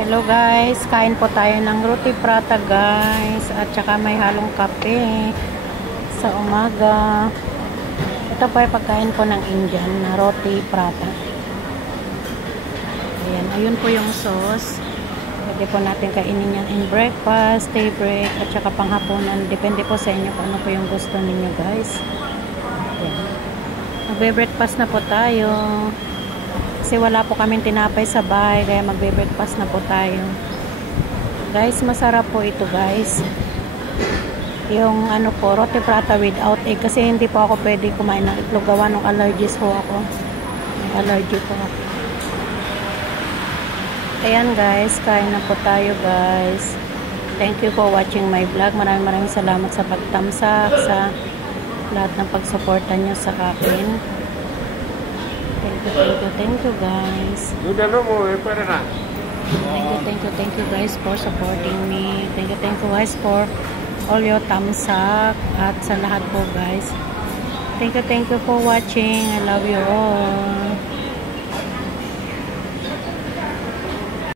Hello guys, kain po tayo ng roti prata guys, at saka may halong kape sa umaga. Ito po ay pagkain po ng Indian na roti prata. Ayan, ayun po yung sauce. Pwede po natin kainin yan in breakfast, day break, at saka panghapunan. Depende po sa inyo kung ano po yung gusto ninyo guys. Ayan. Magbe-breakfast na po tayo. Kasi wala po kaming tinapay sa bahay, kaya magbe-breakfast na po tayo. Guys, masarap po ito guys. Yung ano po, roti prata without egg. Kasi hindi po ako pwede kumain ng itlog. Gawa ng allergies po ako. May allergy po ako. Ayan guys, kain na po tayo guys. Thank you for watching my vlog. Maraming salamat sa pagtamsak, sa lahat ng pagsuporta nyo sa akin. Thank you guys. Thank you guys for supporting me. Thank you guys for all your thumbs up at sa lahat po guys. Thank you for watching. I love you all.